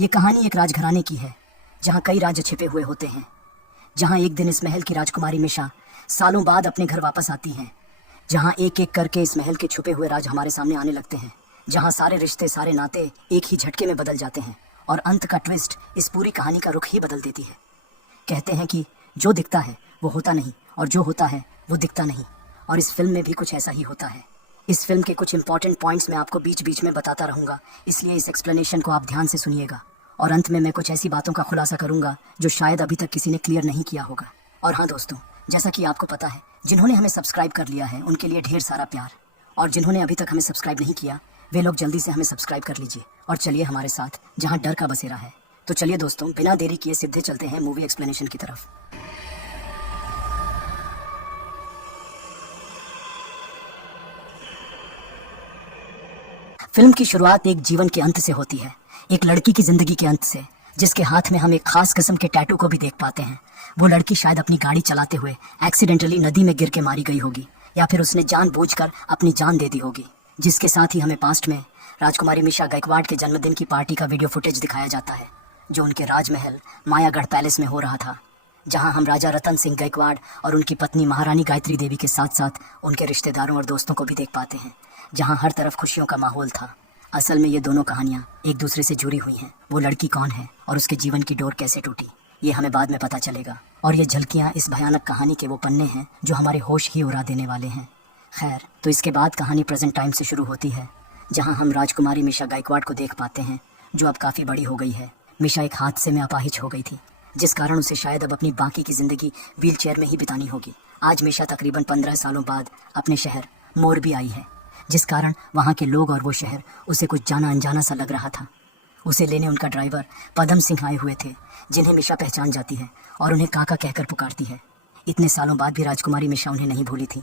ये कहानी एक राजघराने की है जहाँ कई राज छिपे हुए होते हैं। जहाँ एक दिन इस महल की राजकुमारी मिशा सालों बाद अपने घर वापस आती हैं। जहाँ एक एक करके इस महल के छुपे हुए राज हमारे सामने आने लगते हैं। जहाँ सारे रिश्ते, सारे नाते एक ही झटके में बदल जाते हैं और अंत का ट्विस्ट इस पूरी कहानी का रुख ही बदल देती है। कहते हैं कि जो दिखता है वो होता नहीं और जो होता है वो दिखता नहीं, और इस फिल्म में भी कुछ ऐसा ही होता है। इस फिल्म के कुछ इंपॉर्टेंट पॉइंट्स मैं आपको बीच बीच में बताता रहूँगा, इसलिए इस एक्सप्लेनेशन को आप ध्यान से सुनिएगा। और अंत में मैं कुछ ऐसी बातों का खुलासा करूँगा जो शायद अभी तक किसी ने क्लियर नहीं किया होगा। और हाँ दोस्तों, जैसा कि आपको पता है, जिन्होंने हमें सब्सक्राइब कर लिया है उनके लिए ढेर सारा प्यार, और जिन्होंने अभी तक हमें सब्सक्राइब नहीं किया वे लोग जल्दी से हमें सब्सक्राइब कर लीजिए और चलिए हमारे साथ जहाँ डर का बसेरा है। तो चलिए दोस्तों, बिना देरी किए सीधे चलते हैं मूवी एक्सप्लेनेशन की तरफ। फिल्म की शुरुआत एक जीवन के अंत से होती है, एक लड़की की जिंदगी के अंत से, जिसके हाथ में हम एक खास किस्म के टैटू को भी देख पाते हैं। वो लड़की शायद अपनी गाड़ी चलाते हुए एक्सीडेंटली नदी में गिर के मारी गई होगी, या फिर उसने जानबूझकर अपनी जान दे दी होगी। जिसके साथ ही हमें पास्ट में राजकुमारी मिशा गायकवाड़ के जन्मदिन की पार्टी का वीडियो फुटेज दिखाया जाता है, जो उनके राजमहल मायागढ़ पैलेस में हो रहा था, जहां हम राजा रतन सिंह गायकवाड़ और उनकी पत्नी महारानी गायत्री देवी के साथ साथ उनके रिश्तेदारों और दोस्तों को भी देख पाते हैं, जहां हर तरफ खुशियों का माहौल था। असल में ये दोनों कहानियां एक दूसरे से जुड़ी हुई हैं। वो लड़की कौन है और उसके जीवन की डोर कैसे टूटी, ये हमें बाद में पता चलेगा। और ये झलकियां इस भयानक कहानी के वो पन्ने हैं जो हमारे होश ही उड़ा देने वाले हैं। खैर, तो इसके बाद कहानी प्रेजेंट टाइम से शुरू होती है, जहां हम राजकुमारी मिशा गायकवाड़ को देख पाते हैं, जो अब काफ़ी बड़ी हो गई है। मिशा एक हादसे में अपाहिज हो गई थी, जिस कारण उसे शायद अब अपनी बाकी की ज़िंदगी व्हील चेयर में ही बितानी होगी। आज मिशा तकरीबन 15 सालों बाद अपने शहर मोरबी आई है, जिस कारण वहाँ के लोग और वो शहर उसे कुछ जाना अनजाना सा लग रहा था। उसे लेने उनका ड्राइवर पदम सिंह आए हुए थे, जिन्हें मिशा पहचान जाती है और उन्हें काका कहकर पुकारती है। इतने सालों बाद भी राजकुमारी मिशा उन्हें नहीं भूली थी।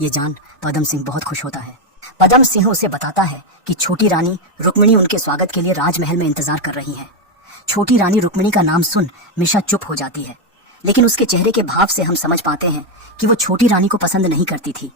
ये जान पदम सिंह बहुत खुश होता है। पदम सिंह उसे बताता है कि छोटी रानी रुक्मिणी उनके स्वागत के लिए राजमहल में इंतजार कर रही है। छोटी रानी रुक्मिणी का नाम सुन मिशा चुप हो जाती है, लेकिन उसके चेहरे के भाव से हम समझ पाते हैं कि वो छोटी रानी को पसंद नहीं करती थी।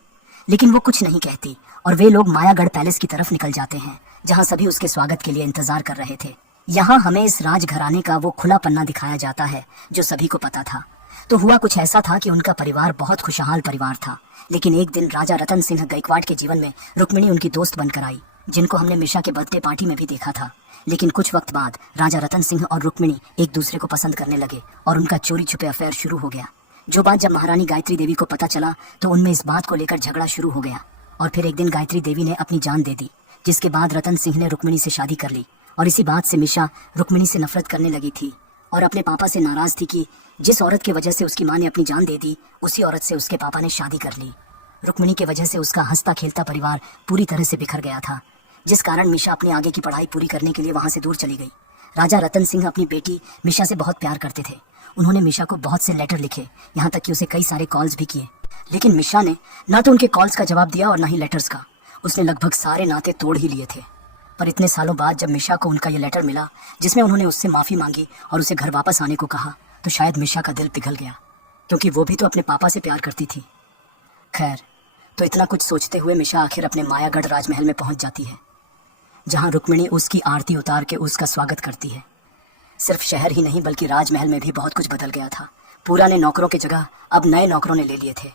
लेकिन वो कुछ नहीं कहती और वे लोग मायागढ़ पैलेस की तरफ निकल जाते हैं, जहां सभी उसके स्वागत के लिए इंतजार कर रहे थे। यहाँ हमें इस राजघराने का वो खुला पन्ना दिखाया जाता है जो सभी को पता था। तो हुआ कुछ ऐसा था कि उनका परिवार बहुत खुशहाल परिवार था, लेकिन एक दिन राजा रतन सिंह गायकवाड़ के जीवन में रुक्मिणी उनकी दोस्त बनकर आई, जिनको हमने मिशा के बर्थडे पार्टी में भी देखा था। लेकिन कुछ वक्त बाद राजा रतन सिंह और रुक्मिणी एक दूसरे को पसंद करने लगे और उनका चोरी छुपे अफेयर शुरू हो गया। जो बात जब महारानी गायत्री देवी को पता चला तो उनमें इस बात को लेकर झगड़ा शुरू हो गया, और फिर एक दिन गायत्री देवी ने अपनी जान दे दी, जिसके बाद रतन सिंह ने रुक्मिणी से शादी कर ली। और इसी बात से मिशा रुक्मिणी से नफरत करने लगी थी और अपने पापा से नाराज थी कि जिस औरत की वजह से उसकी माँ ने अपनी जान दे दी, उसी औरत से उसके पापा ने शादी कर ली। रुक्मिणी की वजह से उसका हंसता खेलता परिवार पूरी तरह से बिखर गया था, जिस कारण मिशा अपनी आगे की पढ़ाई पूरी करने के लिए वहाँ से दूर चली गई। राजा रतन सिंह अपनी बेटी मिशा से बहुत प्यार करते थे। उन्होंने मिशा को बहुत से लेटर लिखे, यहाँ तक कि उसे कई सारे कॉल्स भी किए, लेकिन मिशा ने ना तो उनके कॉल्स का जवाब दिया और ना ही लेटर्स का। उसने लगभग सारे नाते तोड़ ही लिए थे। पर इतने सालों बाद जब मिशा को उनका ये लेटर मिला, जिसमें उन्होंने उससे माफ़ी मांगी और उसे घर वापस आने को कहा, तो शायद मिशा का दिल पिघल गया, क्योंकि वो भी तो अपने पापा से प्यार करती थी। खैर, तो इतना कुछ सोचते हुए मिशा आखिर अपने मायागढ़ राजमहल में पहुंच जाती है, जहां रुक्मिणी उसकी आरती उतार के उसका स्वागत करती है। सिर्फ शहर ही नहीं बल्कि राजमहल में भी बहुत कुछ बदल गया था। पुराने नौकरों की जगह अब नए नौकरों ने ले लिए थे।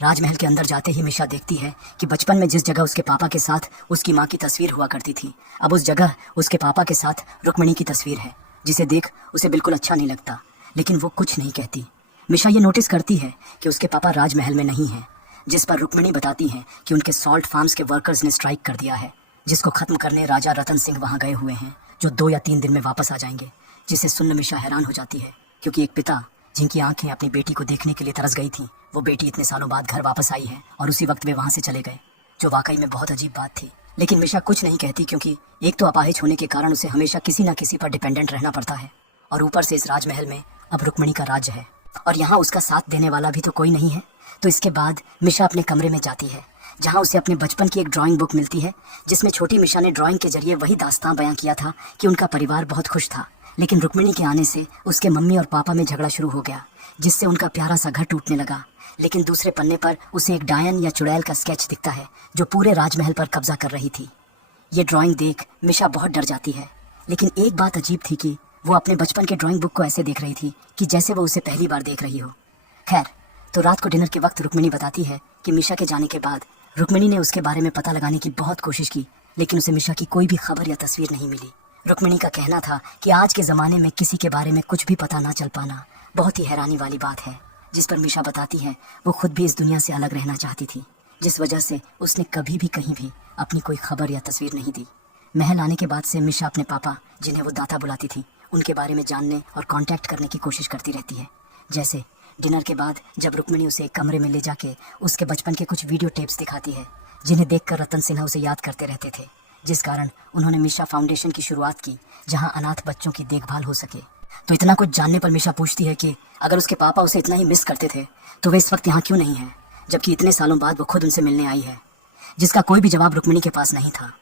राजमहल के अंदर जाते ही मिशा देखती है कि बचपन में जिस जगह उसके पापा के साथ उसकी माँ की तस्वीर हुआ करती थी, अब उस जगह उसके पापा के साथ रुक्मिणी की तस्वीर है, जिसे देख उसे बिल्कुल अच्छा नहीं लगता, लेकिन वो कुछ नहीं कहती। मिशा ये नोटिस करती है कि उसके पापा राजमहल में नहीं हैं, जिस पर रुक्मिणी बताती है कि उनके सॉल्ट फार्म्स के वर्कर्स ने स्ट्राइक कर दिया है, जिसको खत्म करने राजा रतन सिंह वहाँ गए हुए हैं, जो 2 या 3 दिन में वापस आ जाएंगे। जिसे सुनकर मिशा हैरान हो जाती है, क्योंकि एक पिता जिनकी आंखें अपनी बेटी को देखने के लिए तरस गई थी, वो बेटी इतने सालों बाद घर वापस आई है और उसी वक्त वे वहाँ से चले गए, जो वाकई में बहुत अजीब बात थी। लेकिन मिशा कुछ नहीं कहती, क्योंकि एक तो अपाहिज होने के कारण उसे हमेशा किसी न किसी पर डिपेंडेंट रहना पड़ता है, और ऊपर से इस राजमहल में अब रुक्मिणी का राज्य है और यहाँ उसका साथ देने वाला भी तो कोई नहीं है। तो इसके बाद मिशा अपने कमरे में जाती है, जहाँ उसे अपने बचपन की एक ड्राइंग बुक मिलती है, जिसमें छोटी मिशा ने ड्राइंग के जरिए वही दास्तां बयां किया था कि उनका परिवार बहुत खुश था। लेकिन रुक्मिणी के आने से उसके मम्मी और पापा में झगड़ा शुरू हो गया, जिससे उनका प्यारा सा घर टूटने लगा। लेकिन दूसरे पन्ने पर उसे एक डायन या चुड़ैल का स्केच दिखता है, जो पूरे राजमहल पर कब्जा कर रही थी। ये ड्राइंग देख मिशा बहुत डर जाती है, लेकिन एक बात अजीब थी कि वो अपने बचपन के ड्राइंग बुक को ऐसे देख रही थी कि जैसे वो उसे पहली बार देख रही हो। खैर, तो रात को डिनर के वक्त रुक्मिणी बताती है कि मिशा के जाने के बाद रुक्मिणी ने उसके बारे में पता लगाने की बहुत कोशिश की, लेकिन उसे मिशा की कोई भी खबर या तस्वीर नहीं मिली। रुक्मिणी का कहना था कि आज के ज़माने में किसी के बारे में कुछ भी पता ना चल पाना बहुत ही हैरानी वाली बात है, जिस पर मिशा बताती है वो खुद भी इस दुनिया से अलग रहना चाहती थी, जिस वजह से उसने कभी भी कहीं भी अपनी कोई खबर या तस्वीर नहीं दी। महल आने के बाद से मिशा अपने पापा, जिन्हें वो दाता बुलाती थी, उनके बारे में जानने और कांटेक्ट करने की कोशिश करती रहती है। जैसे डिनर के बाद जब रुक्मिणी उसे एक कमरे में ले जाके उसके बचपन के कुछ वीडियो टेप्स दिखाती है, जिन्हें देखकर रतन सिन्हा उसे याद करते रहते थे, जिस कारण उन्होंने मिशा फाउंडेशन की शुरुआत की, जहां अनाथ बच्चों की देखभाल हो सके। तो इतना कुछ जानने पर मिशा पूछती है कि अगर उसके पापा उसे इतना ही मिस करते थे तो वे इस वक्त यहाँ क्यों नहीं है, जबकि इतने सालों बाद वो खुद उनसे मिलने आई है, जिसका कोई भी जवाब रुक्मिणी के पास नहीं था।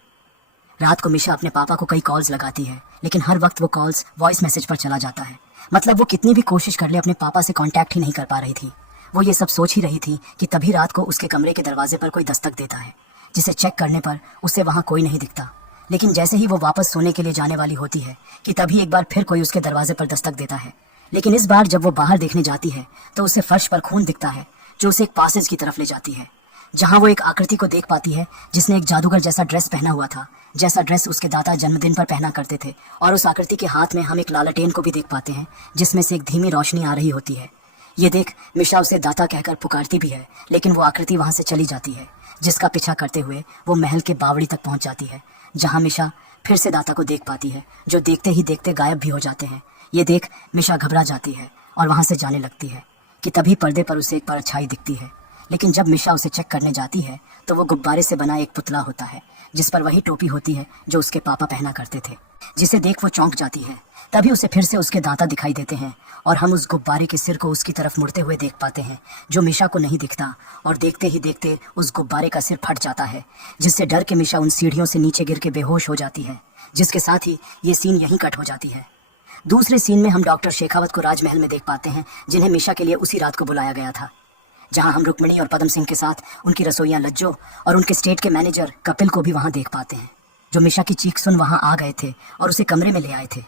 रात को मिशा अपने पापा को कई कॉल्स लगाती है, लेकिन हर वक्त वो कॉल्स वॉइस मैसेज पर चला जाता है। मतलब वो कितनी भी कोशिश कर ले अपने पापा से कांटेक्ट ही नहीं कर पा रही थी। वो ये सब सोच ही रही थी कि तभी रात को उसके कमरे के दरवाजे पर कोई दस्तक देता है, जिसे चेक करने पर उसे वहाँ कोई नहीं दिखता। लेकिन जैसे ही वो वापस सोने के लिए जाने वाली होती है कि तभी एक बार फिर कोई उसके दरवाजे पर दस्तक देता है। लेकिन इस बार जब वो बाहर देखने जाती है तो उसे फर्श पर खून दिखता है, जो उसे एक पासेज की तरफ ले जाती है, जहाँ वो एक आकृति को देख पाती है जिसने एक जादूगर जैसा ड्रेस पहना हुआ था, जैसा ड्रेस उसके दादा जन्मदिन पर पहना करते थे। और उस आकृति के हाथ में हम एक लालटेन को भी देख पाते हैं, जिसमें से एक धीमी रोशनी आ रही होती है। ये देख मिशा उसे दाता कहकर पुकारती भी है, लेकिन वो आकृति वहां से चली जाती है, जिसका पीछा करते हुए वो महल के बावड़ी तक पहुंच जाती है, जहां मिशा फिर से दाता को देख पाती है, जो देखते ही देखते गायब भी हो जाते हैं। ये देख मिशा घबरा जाती है और वहां से जाने लगती है कि तभी पर्दे पर उसे एक परछाई दिखती है। लेकिन जब मिशा उसे चेक करने जाती है तो वो गुब्बारे से बना एक पुतला होता है, जिस पर वही टोपी होती है जो उसके पापा पहना करते थे, जिसे देख वो चौंक जाती है। तभी उसे फिर से उसके दाता दिखाई देते हैं और हम उस गुब्बारे के सिर को उसकी तरफ मुड़ते हुए देख पाते हैं, जो मिशा को नहीं दिखता। और देखते ही देखते उस गुब्बारे का सिर फट जाता है, जिससे डर के मिशा उन सीढ़ियों से नीचे गिर के बेहोश हो जाती है, जिसके साथ ही ये सीन यहीं कट हो जाती है। दूसरे सीन में हम डॉक्टर शेखावत को राजमहल में देख पाते हैं, जिन्हें मिशा के लिए उसी रात को बुलाया गया था, जहां हम रुक्मिणी और पदम सिंह के साथ उनकी रसोइया लज्जो और उनके स्टेट के मैनेजर कपिल को भी वहां देख पाते हैं, जो मिशा की चीख सुन वहां आ गए थे और उसे कमरे में ले आए थे।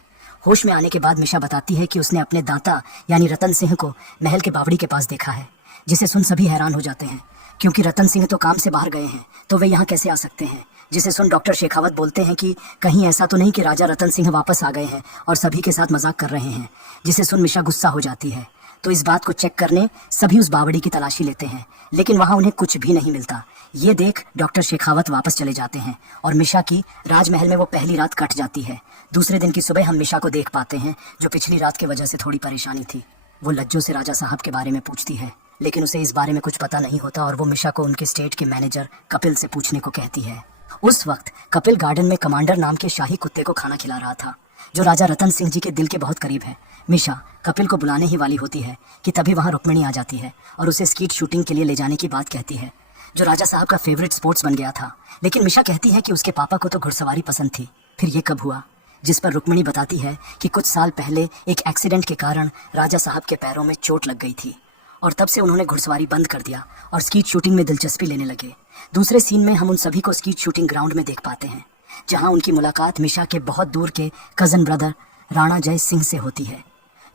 होश में आने के बाद मिशा बताती है कि उसने अपने दाता यानी रतन सिंह को महल के बावड़ी के पास देखा है, जिसे सुन सभी हैरान हो जाते हैं, क्योंकि रतन सिंह तो काम से बाहर गए हैं, तो वे यहाँ कैसे आ सकते हैं। जिसे सुन डॉक्टर शेखावत बोलते हैं कि कहीं ऐसा तो नहीं कि राजा रतन सिंह वापस आ गए हैं और सभी के साथ मजाक कर रहे हैं। जिसे सुन मिशा गुस्सा हो जाती है, तो इस बात को चेक करने सभी उस बावड़ी की तलाशी लेते हैं, लेकिन वहां उन्हें कुछ भी नहीं मिलता। ये देख डॉक्टर शेखावत वापस चले जाते हैं और मिशा की राजमहल में वो पहली रात कट जाती है। दूसरे दिन की सुबह हम मिशा को देख पाते हैं, जो पिछली रात की वजह से थोड़ी परेशानी थी। वो लज्जो से राजा साहब के बारे में पूछती है, लेकिन उसे इस बारे में कुछ पता नहीं होता और वो मिशा को उनके स्टेट के मैनेजर कपिल से पूछने को कहती है। उस वक्त कपिल गार्डन में कमांडर नाम के शाही कुत्ते को खाना खिला रहा था, जो राजा रतन सिंह जी के दिल के बहुत करीब है। मिशा कपिल को बुलाने ही वाली होती है कि तभी वहां रुक्मिणी आ जाती है और उसे स्कीट शूटिंग के लिए ले जाने की बात कहती है, जो राजा साहब का फेवरेट स्पोर्ट्स बन गया था। लेकिन मिशा कहती है कि उसके पापा को तो घुड़सवारी पसंद थी। फिर ये कब हुआ, जिस पर रुक्मिणी बताती है कि कुछ साल पहले एक एक्सीडेंट के कारण राजा साहब के पैरों में चोट लग गई थी और तब से उन्होंने घुड़सवारी बंद कर दिया और स्कीट शूटिंग में दिलचस्पी लेने लगे। दूसरे सीन में हम उन सभी को स्कीट शूटिंग ग्राउंड में देख पाते हैं, जहां उनकी मुलाकात मिशा के बहुत दूर के कजन ब्रदर राणा जय सिंह से होती है,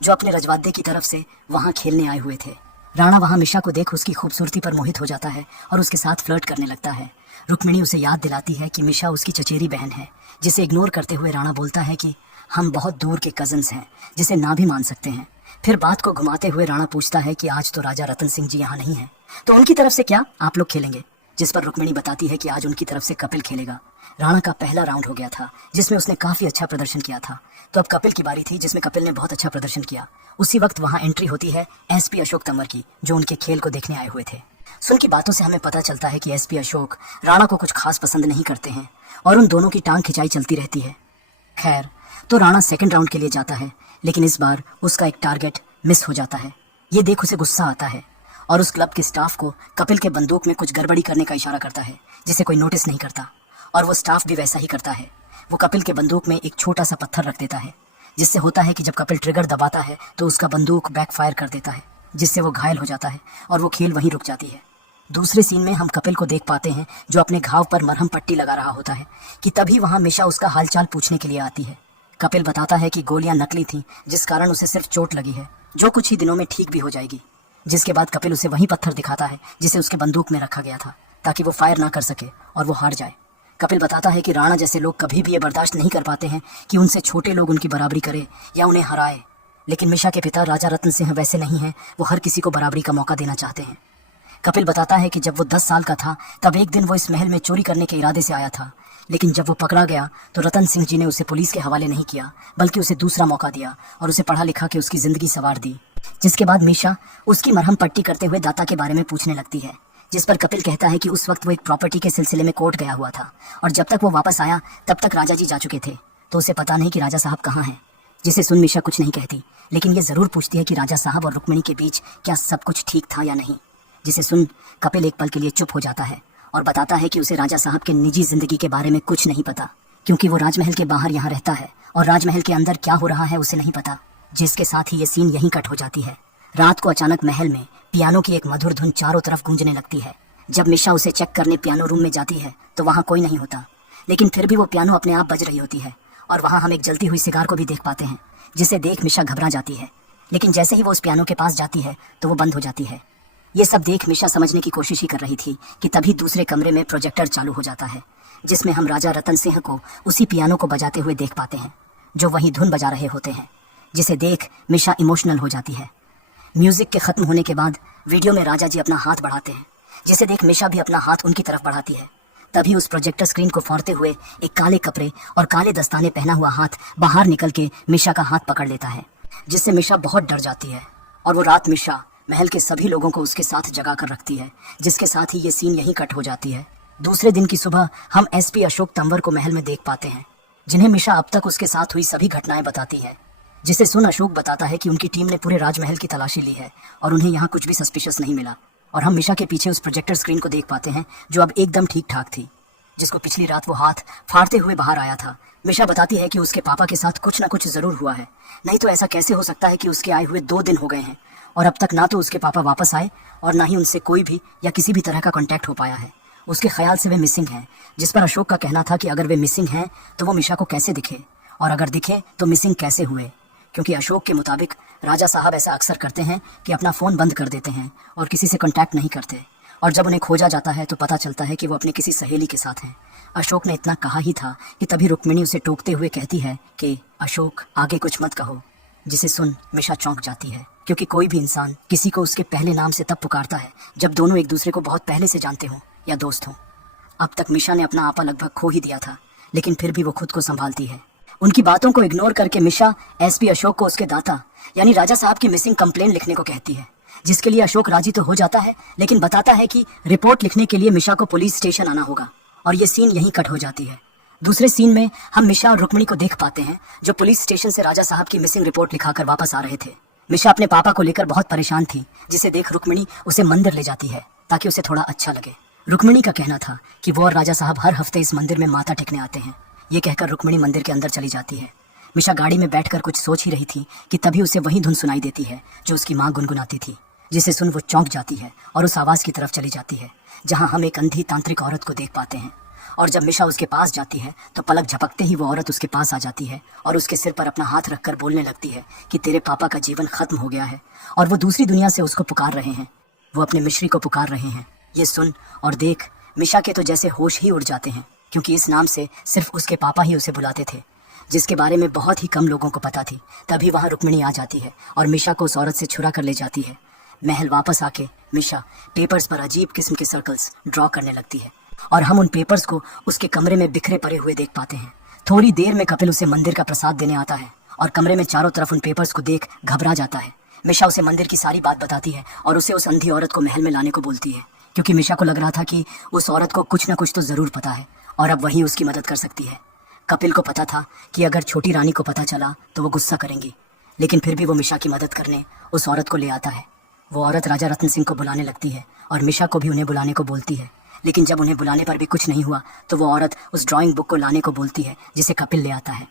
जो अपने रजवाड़े की तरफ से वहां खेलने आए हुए थे। राणा वहां मिशा को देख उसकी खूबसूरती पर मोहित हो जाता है और उसके साथ फ्लर्ट करने लगता है। रुक्मिणी उसे याद दिलाती है कि मिशा उसकी चचेरी बहन है, जिसे इग्नोर करते हुए राणा बोलता है कि हम बहुत दूर के कजन्स हैं, जिसे ना भी मान सकते हैं। फिर बात को घुमाते हुए राणा पूछता है कि आज तो राजा रतन सिंह जी यहाँ नहीं है, तो उनकी तरफ से क्या आप लोग खेलेंगे। जिस पर रुक्मिणी बताती है कि आज उनकी तरफ से कपिल खेलेगा। राणा का पहला राउंड हो गया था, जिसमें उसने काफी अच्छा प्रदर्शन किया था, तो अब कपिल की बारी थी, जिसमें कपिल ने बहुत अच्छा प्रदर्शन किया। उसी वक्त वहां एंट्री होती है एसपी अशोक तंवर की, जो उनके खेल को देखने आए हुए थे। सुन की बातों से हमें पता चलता है कि एसपी अशोक राणा को कुछ खास पसंद नहीं करते हैं और उन दोनों की टांग खिंचाई चलती रहती है। खैर, तो राणा सेकंड राउंड के लिए जाता है, लेकिन इस बार उसका एक टारगेट मिस हो जाता है। ये देख उसे गुस्सा आता है और उस क्लब के स्टाफ को कपिल के बंदूक में कुछ गड़बड़ी करने का इशारा करता है, जिसे कोई नोटिस नहीं करता, और वो स्टाफ भी वैसा ही करता है। वो कपिल के बंदूक में एक छोटा सा पत्थर रख देता है, जिससे होता है कि जब कपिल ट्रिगर दबाता है तो उसका बंदूक बैकफायर कर देता है, जिससे वो घायल हो जाता है और वो खेल वहीं रुक जाती है। दूसरे सीन में हम कपिल को देख पाते हैं, जो अपने घाव पर मरहम पट्टी लगा रहा होता है कि तभी वहां मिशा उसका हालचाल पूछने के लिए आती है। कपिल बताता है कि गोलियां नकली थीं, जिस कारण उसे सिर्फ चोट लगी है, जो कुछ ही दिनों में ठीक भी हो जाएगी। जिसके बाद कपिल उसे वही पत्थर दिखाता है जिसे उसके बंदूक में रखा गया था, ताकि वो फायर ना कर सके और वो हार जाए। कपिल बताता है कि राणा जैसे लोग कभी भी ये बर्दाश्त नहीं कर पाते हैं कि उनसे छोटे लोग उनकी बराबरी करे या उन्हें हराए। लेकिन मिशा के पिता राजा रतन सिंह वैसे नहीं हैं, वो हर किसी को बराबरी का मौका देना चाहते हैं। कपिल बताता है कि जब वो 10 साल का था तब एक दिन वो इस महल में चोरी करने के इरादे से आया था, लेकिन जब वो पकड़ा गया तो रतन सिंह जी ने उसे पुलिस के हवाले नहीं किया, बल्कि उसे दूसरा मौका दिया और उसे पढ़ा लिखा के उसकी जिंदगी संवार दी। जिसके बाद मिशा उसकी मरहम पट्टी करते हुए दाता के बारे में पूछने लगती है, जिस पर कपिल कहता है कि उस वक्त वो एक प्रॉपर्टी के सिलसिले में कोर्ट गया हुआ था और जब तक वो वापस आया तब तक राजा जी जा चुके थे, तो उसे पता नहीं कि राजा साहब कहाँ हैं। जिसे सुन मिशा कुछ नहीं कहती, लेकिन ये जरूर पूछती है कि राजा साहब और रुक्मिणी के बीच क्या सब कुछ ठीक था या नहीं। जिसे सुन कपिल एक पल के लिए चुप हो जाता है और बताता है कि उसे राजा साहब के निजी जिंदगी के बारे में कुछ नहीं पता, क्योंकि वो राजमहल के बाहर यहाँ रहता है और राजमहल के अंदर क्या हो रहा है उसे नहीं पता। जिसके साथ ही ये सीन यहीं कट हो जाती है। रात को अचानक महल में पियानो की एक मधुर धुन चारों तरफ गूंजने लगती है। जब मिशा उसे चेक करने पियानो रूम में जाती है तो वहाँ कोई नहीं होता, लेकिन फिर भी वो पियानो अपने आप बज रही होती है और वहाँ हम एक जलती हुई सिगार को भी देख पाते हैं, जिसे देख मिशा घबरा जाती है। लेकिन जैसे ही वो उस पियानो के पास जाती है तो वो बंद हो जाती है। ये सब देख मिशा समझने की कोशिश ही कर रही थी कि तभी दूसरे कमरे में प्रोजेक्टर चालू हो जाता है, जिसमें हम राजा रतन सिंह को उसी पियानो को बजाते हुए देख पाते हैं, जो वही धुन बजा रहे होते हैं। जिसे देख मिशा इमोशनल हो जाती है। म्यूजिक के खत्म होने के बाद वीडियो में राजा जी अपना हाथ बढ़ाते हैं, जिसे देख मिशा भी अपना हाथ उनकी तरफ बढ़ाती है। तभी उस प्रोजेक्टर स्क्रीन को फाड़ते हुए एक काले कपड़े और काले दस्ताने पहना हुआ हाथ बाहर निकल के मिशा का हाथ पकड़ लेता है, जिससे मिशा बहुत डर जाती है। और वो रात मिशा महल के सभी लोगों को उसके साथ जगा कर रखती है, जिसके साथ ही ये सीन यहीं कट हो जाती है। दूसरे दिन की सुबह हम एसपी अशोक तंवर को महल में देख पाते हैं, जिन्हें मिशा अब तक उसके साथ हुई सभी घटनाएं बताती है। जिसे सुन अशोक बताता है कि उनकी टीम ने पूरे राजमहल की तलाशी ली है और उन्हें यहाँ कुछ भी सस्पिशियस नहीं मिला। और हम मिशा के पीछे उस प्रोजेक्टर स्क्रीन को देख पाते हैं, जो अब एकदम ठीक ठाक थी, जिसको पिछली रात वो हाथ फाड़ते हुए बाहर आया था। मिशा बताती है कि उसके पापा के साथ कुछ ना कुछ जरूर हुआ है, नहीं तो ऐसा कैसे हो सकता है कि उसके आए हुए 2 दिन हो गए हैं और अब तक ना तो उसके पापा वापस आए और ना ही उनसे कोई भी या किसी भी तरह का कांटेक्ट हो पाया है। उसके ख्याल से वे मिसिंग हैं, जिस पर अशोक का कहना था कि अगर वे मिसिंग हैं तो वो मिशा को कैसे दिखे, और अगर दिखे तो मिसिंग कैसे हुए, क्योंकि अशोक के मुताबिक राजा साहब ऐसा अक्सर करते हैं कि अपना फ़ोन बंद कर देते हैं और किसी से कांटेक्ट नहीं करते, और जब उन्हें खोजा जाता है तो पता चलता है कि वो अपने किसी सहेली के साथ हैं। अशोक ने इतना कहा ही था कि तभी रुक्मिणी उसे टोकते हुए कहती है कि अशोक आगे कुछ मत कहो। जिसे सुन मिशा चौंक जाती है, क्योंकि कोई भी इंसान किसी को उसके पहले नाम से तब पुकारता है जब दोनों एक दूसरे को बहुत पहले से जानते हों या दोस्त हों। अब तक मिशा ने अपना आपा लगभग खो ही दिया था, लेकिन फिर भी वो खुद को संभालती है। उनकी बातों को इग्नोर करके मिशा एसपी अशोक को उसके दाता यानी राजा साहब की मिसिंग कंप्लेन लिखने को कहती है, जिसके लिए अशोक राजी तो हो जाता है, लेकिन बताता है कि रिपोर्ट लिखने के लिए मिशा को पुलिस स्टेशन आना होगा। और ये सीन यहीं कट हो जाती है। दूसरे सीन में हम मिशा और रुक्मिणी को देख पाते हैं, जो पुलिस स्टेशन से राजा साहब की मिसिंग रिपोर्ट लिखाकर वापस आ रहे थे। मिशा अपने पापा को लेकर बहुत परेशान थी, जिसे देख रुक्मिणी उसे मंदिर ले जाती है ताकि उसे थोड़ा अच्छा लगे। रुक्मिणी का कहना था कि वो और राजा साहब हर हफ्ते इस मंदिर में माथा टेकने आते हैं। ये कहकर रुक्मिणी मंदिर के अंदर चली जाती है। मिशा गाड़ी में बैठकर कुछ सोच ही रही थी कि तभी उसे वही धुन सुनाई देती है जो उसकी माँ गुनगुनाती थी, जिसे सुन वो चौंक जाती है और उस आवाज़ की तरफ चली जाती है, जहाँ हम एक अंधी तांत्रिक औरत को देख पाते हैं। और जब मिशा उसके पास जाती है तो पलक झपकते ही वो औरत उसके पास आ जाती है और उसके सिर पर अपना हाथ रखकर बोलने लगती है कि तेरे पापा का जीवन खत्म हो गया है और वो दूसरी दुनिया से उसको पुकार रहे हैं, वो अपने मिश्री को पुकार रहे हैं। ये सुन और देख मिशा के तो जैसे होश ही उड़ जाते हैं, क्योंकि इस नाम से सिर्फ उसके पापा ही उसे बुलाते थे, जिसके बारे में बहुत ही कम लोगों को पता थी। तभी वहाँ रुक्मिणी आ जाती है और मिशा को उस औरत से छुड़ा कर ले जाती है। महल वापस आके मिशा पेपर्स पर अजीब किस्म के सर्कल्स ड्रॉ करने लगती है और हम उन पेपर्स को उसके कमरे में बिखरे पड़े हुए देख पाते हैं। थोड़ी देर में कपिल उसे मंदिर का प्रसाद देने आता है और कमरे में चारों तरफ उन पेपर्स को देख घबरा जाता है। मिशा उसे मंदिर की सारी बात बताती है और उसे उस अंधी औरत को महल में लाने को बोलती है, क्योंकि मिशा को लग रहा था कि उस औरत को कुछ ना कुछ तो जरूर पता है और अब वही उसकी मदद कर सकती है। कपिल को पता था कि अगर छोटी रानी को पता चला तो वो गुस्सा करेंगी, लेकिन फिर भी वो मिशा की मदद करने उस औरत को ले आता है। वो औरत राजा रतन सिंह को बुलाने लगती है और मिशा को भी उन्हें बुलाने को बोलती है, लेकिन जब उन्हें बुलाने पर भी कुछ नहीं हुआ तो वो औरत उस ड्राइंग बुक को लाने को बोलती है, जिसे कपिल ले आता है।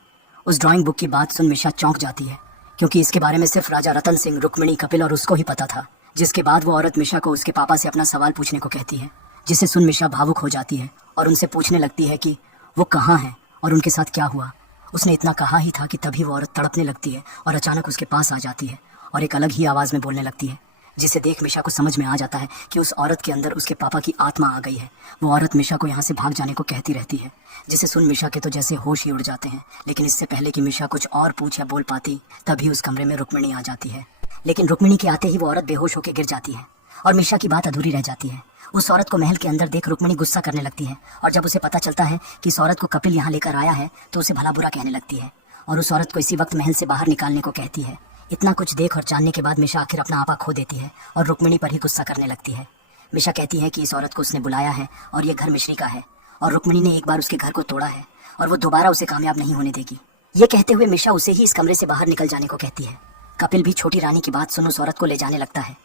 उस ड्राइंग बुक की बात सुन मिशा चौंक जाती है, क्योंकि इसके बारे में सिर्फ राजा रतन सिंह, रुक्मिणी, कपिल और उसको ही पता था। जिसके बाद वो औरत मिशा को उसके पापा से अपना सवाल पूछने को कहती है, जिसे सुन मिशा भावुक हो जाती है और उनसे पूछने लगती है कि वो कहाँ हैं और उनके साथ क्या हुआ। उसने इतना कहा ही था कि तभी वो औरत तड़पने लगती है और अचानक उसके पास आ जाती है और एक अलग ही आवाज़ में बोलने लगती है, जिसे देख मिशा को समझ में आ जाता है कि उस औरत के अंदर उसके पापा की आत्मा आ गई है। वो औरत मिशा को यहाँ से भाग जाने को कहती रहती है, जिसे सुन मिशा के तो जैसे होश ही उड़ जाते हैं। लेकिन इससे पहले कि मिशा कुछ और पूछ या बोल पाती, तभी उस कमरे में रुक्मिणी आ जाती है। लेकिन रुक्मिणी के आते ही वो औरत बेहोश होकर गिर जाती है और मिशा की बात अधूरी रह जाती है। उस औरत को महल के अंदर देख रुक्मिणी गुस्सा करने लगती है और जब उसे पता चलता है कि इस औरत को कपिल यहाँ लेकर आया है तो उसे भला बुरा कहने लगती है और उस औरत को इसी वक्त महल से बाहर निकालने को कहती है। इतना कुछ देख और जानने के बाद मिशा आखिर अपना आपा खो देती है और रुक्मिणी पर ही गुस्सा करने लगती है। मिशा कहती है कि इस औरत को उसने बुलाया है और ये घर मिश्री का है और रुक्मिणी ने एक बार उसके घर को तोड़ा है और वो दोबारा उसे कामयाब नहीं होने देगी। ये कहते हुए मिशा उसे ही इस कमरे से बाहर निकल जाने को कहती है। कपिल भी छोटी रानी की बात सुन उस औरत को ले जाने लगता है,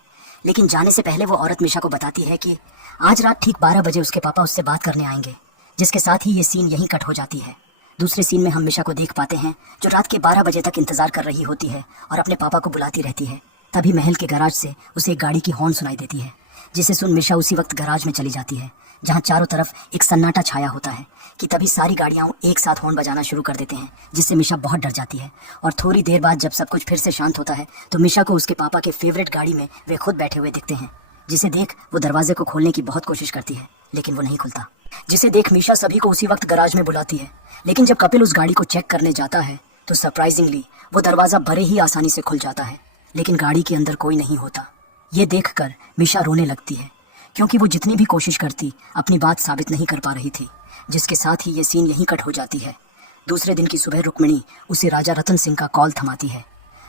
लेकिन जाने से पहले वो औरत मिशा को बताती है कि आज रात ठीक 12 बजे उसके पापा उससे बात करने आएंगे, जिसके साथ ही ये सीन यहीं कट हो जाती है। दूसरे सीन में हम मिशा को देख पाते हैं जो रात के 12 बजे तक इंतजार कर रही होती है और अपने पापा को बुलाती रहती है। तभी महल के गैराज से उसे एक गाड़ी की हॉर्न सुनाई देती है, जिसे सुन मिशा उसी वक्त गैराज में चली जाती है, जहाँ चारों तरफ एक सन्नाटा छाया होता है कि तभी सारी गाड़ियां एक साथ हॉर्न बजाना शुरू कर देते हैं, जिससे मिशा बहुत डर जाती है। और थोड़ी देर बाद जब सब कुछ फिर से शांत होता है तो मिशा को उसके पापा के फेवरेट गाड़ी में वे खुद बैठे हुए दिखते हैं, जिसे देख वो दरवाजे को खोलने की बहुत कोशिश करती है, लेकिन वो नहीं खुलता। जिसे देख मिशा सभी को उसी वक्त गैराज में बुलाती है, लेकिन जब कपिल उस गाड़ी को चेक करने जाता है तो सरप्राइजिंगली वो दरवाजा बड़े ही आसानी से खुल जाता है, लेकिन गाड़ी के अंदर कोई नहीं होता। ये देखकर मिशा रोने लगती है, क्योंकि वो जितनी भी कोशिश करती अपनी बात साबित नहीं कर पा रही थी। जिसके साथ ही ये सीन यहीं कट हो जाती है। दूसरे दिन की सुबह रुक्मिणी उसे राजा रतन सिंह का कॉल थमाती है।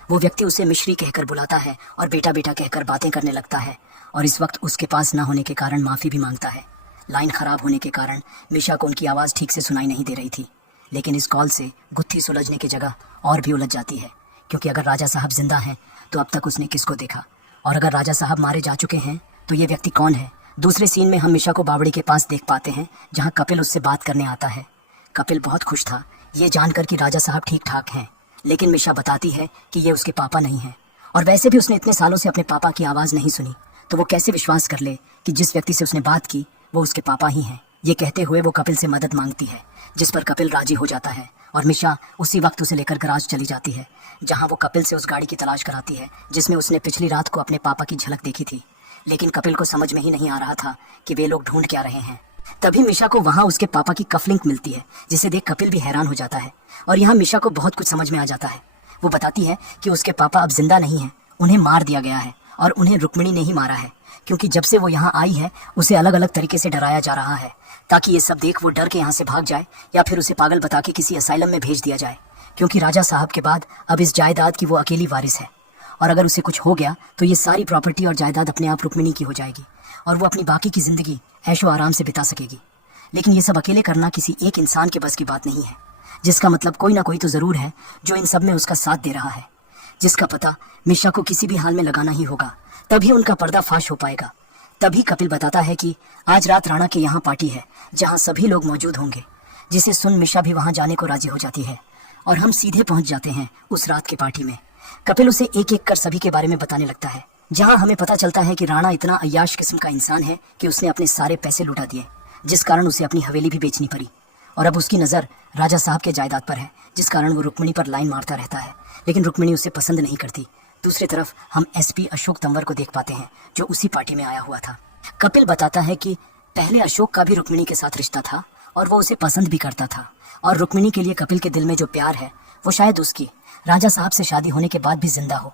वो व्यक्ति उसे मिश्री कहकर बुलाता है और बेटा बेटा कहकर बातें करने लगता है और इस वक्त उसके पास न होने के कारण माफ़ी भी मांगता है। लाइन खराब होने के कारण मिशा को उनकी आवाज़ ठीक से सुनाई नहीं दे रही थी, लेकिन इस कॉल से गुत्थी सुलझने की जगह और भी उलझ जाती है, क्योंकि अगर राजा साहब जिंदा हैं तो अब तक उसने किसको देखा, और अगर राजा साहब मारे जा चुके हैं तो ये व्यक्ति कौन है। दूसरे सीन में हम मिशा को बावड़ी के पास देख पाते हैं, जहां कपिल उससे बात करने आता है। कपिल बहुत खुश था ये जानकर कि राजा साहब ठीक ठाक हैं, लेकिन मिशा बताती है कि ये उसके पापा नहीं हैं, और वैसे भी उसने इतने सालों से अपने पापा की आवाज़ नहीं सुनी, तो वो कैसे विश्वास कर ले कि जिस व्यक्ति से उसने बात की वो उसके पापा ही हैं। ये कहते हुए वो कपिल से मदद मांगती है, जिस पर कपिल राजी हो जाता है और मिशा उसी वक्त उसे लेकर गैराज चली जाती है, जहाँ वो कपिल से उस गाड़ी की तलाश कराती है जिसमें उसने पिछली रात को अपने पापा की झलक देखी थी। लेकिन कपिल को समझ में ही नहीं आ रहा था कि वे लोग ढूंढ क्या रहे हैं। तभी मिशा को वहां उसके पापा की कफलिंक मिलती है, जिसे देख कपिल भी हैरान हो जाता है और यहाँ मिशा को बहुत कुछ समझ में आ जाता है। वो बताती है कि उसके पापा अब जिंदा नहीं हैं, उन्हें मार दिया गया है और उन्हें रुक्मिणी ने ही मारा है, क्योंकि जब से वो यहाँ आई है उसे अलग अलग तरीके से डराया जा रहा है, ताकि ये सब देख वो डर के यहाँ से भाग जाए या फिर उसे पागल बता के किसी असाइलम में भेज दिया जाए, क्योंकि राजा साहब के बाद अब इस जायदाद की वो अकेली वारिस है, और अगर उसे कुछ हो गया तो ये सारी प्रॉपर्टी और जायदाद अपने आप रुक्मिणी की हो जाएगी और वो अपनी बाकी की जिंदगी ऐशो आराम से बिता सकेगी। लेकिन ये सब अकेले करना किसी एक इंसान के बस की बात नहीं है, जिसका मतलब कोई ना कोई तो जरूर है जो इन सब में उसका साथ दे रहा है, जिसका पता मिशा को किसी भी हाल में लगाना ही होगा, तभी उनका पर्दाफाश हो पाएगा। तभी कपिल बताता है कि आज रात राणा के यहाँ पार्टी है जहाँ सभी लोग मौजूद होंगे, जिसे सुन मिशा भी वहाँ जाने को राजी हो जाती है और हम सीधे पहुँच जाते हैं उस रात की पार्टी में। कपिल उसे एक एक कर सभी के बारे में बताने लगता है, जहां हमें पता चलता है कि राणा इतना अय्याश किस्म का इंसान है कि उसने अपने सारे पैसे लुटा दिए, जिस कारण उसे अपनी हवेली भी बेचनी पड़ी, और अब उसकी नज़र राजा साहब के जायदाद पर है, जिस कारण वो रुक्मिणी पर लाइन मारता रहता है, लेकिन रुक्मिणी उसे पसंद नहीं करती। दूसरी तरफ हम एसपी अशोक तंवर को देख पाते हैं, जो उसी पार्टी में आया हुआ था। कपिल बताता है कि पहले अशोक का भी रुक्मिणी के साथ रिश्ता था और वो उसे पसंद भी करता था, और रुक्मिणी के लिए कपिल के दिल में जो प्यार है वो शायद उसकी राजा साहब से शादी होने के बाद भी जिंदा हो।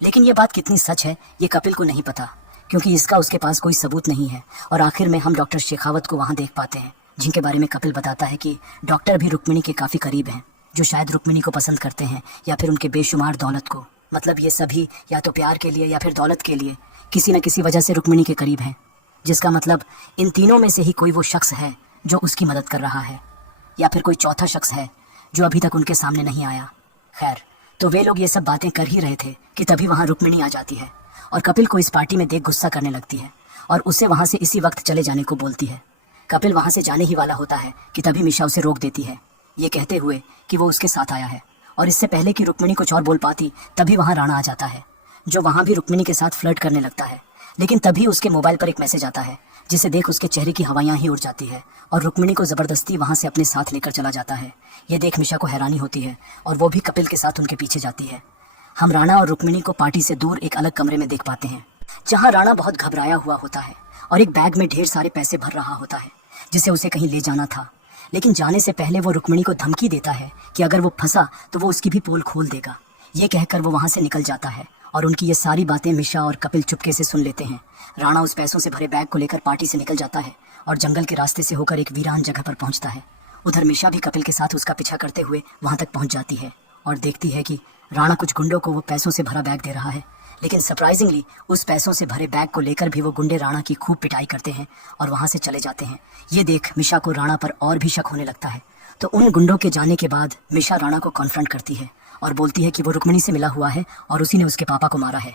लेकिन ये बात कितनी सच है ये कपिल को नहीं पता, क्योंकि इसका उसके पास कोई सबूत नहीं है। और आखिर में हम डॉक्टर शेखावत को वहाँ देख पाते हैं, जिनके बारे में कपिल बताता है कि डॉक्टर भी रुक्मिणी के काफ़ी करीब हैं, जो शायद रुक्मिणी को पसंद करते हैं या फिर उनके बेशुमार दौलत को। मतलब ये सभी या तो प्यार के लिए या फिर दौलत के लिए किसी न किसी वजह से रुक्मिणी के करीब हैं, जिसका मतलब इन तीनों में से ही कोई वो शख्स है जो उसकी मदद कर रहा है, या फिर कोई चौथा शख्स है जो अभी तक उनके सामने नहीं आया। खैर, तो वे लोग ये सब बातें कर ही रहे थे कि तभी वहाँ रुक्मिणी आ जाती है और कपिल को इस पार्टी में देख गुस्सा करने लगती है और उसे वहाँ से इसी वक्त चले जाने को बोलती है। कपिल वहाँ से जाने ही वाला होता है कि तभी मिशा उसे रोक देती है, ये कहते हुए कि वो उसके साथ आया है, और इससे पहले कि रुक्मिणी कुछ और बोल पाती तभी वहाँ राणा आ जाता है, जो वहाँ भी रुक्मिणी के साथ फ्लर्ट करने लगता है। लेकिन तभी उसके मोबाइल पर एक मैसेज आता है जिसे देख उसके चेहरे की हवाइयां ही उड़ जाती है और रुक्मिणी को जबरदस्ती वहां से अपने साथ लेकर चला जाता है। ये देख मिशा को हैरानी होती है और वो भी कपिल के साथ उनके पीछे जाती है। हम राणा और रुक्मिणी को पार्टी से दूर एक अलग कमरे में देख पाते हैं, जहाँ राणा बहुत घबराया हुआ होता है और एक बैग में ढेर सारे पैसे भर रहा होता है जिसे उसे कहीं ले जाना था। लेकिन जाने से पहले वो रुक्मिणी को धमकी देता है कि अगर वो फंसा तो वो उसकी भी पोल खोल देगा। ये कहकर वो वहां से निकल जाता है और उनकी ये सारी बातें मिशा और कपिल चुपके से सुन लेते हैं। राणा उस पैसों से भरे बैग को लेकर पार्टी से निकल जाता है और जंगल के रास्ते से होकर एक वीरान जगह पर पहुंचता है। उधर मिशा भी कपिल के साथ उसका पीछा करते हुए वहां तक पहुंच जाती है और देखती है कि राणा कुछ गुंडों को वो पैसों से भरा बैग दे रहा है। लेकिन सरप्राइजिंगली उस पैसों से भरे बैग को लेकर भी वो गुंडे राणा की खूब पिटाई करते हैं और वहां से चले जाते हैं। ये देख मिशा को राणा पर और भी शक होने लगता है। तो उन गुंडों के जाने के बाद मिशा राणा को कॉन्फ्रंट करती है और बोलती है कि वो रुक्मिणी से मिला हुआ है और उसी ने उसके पापा को मारा है।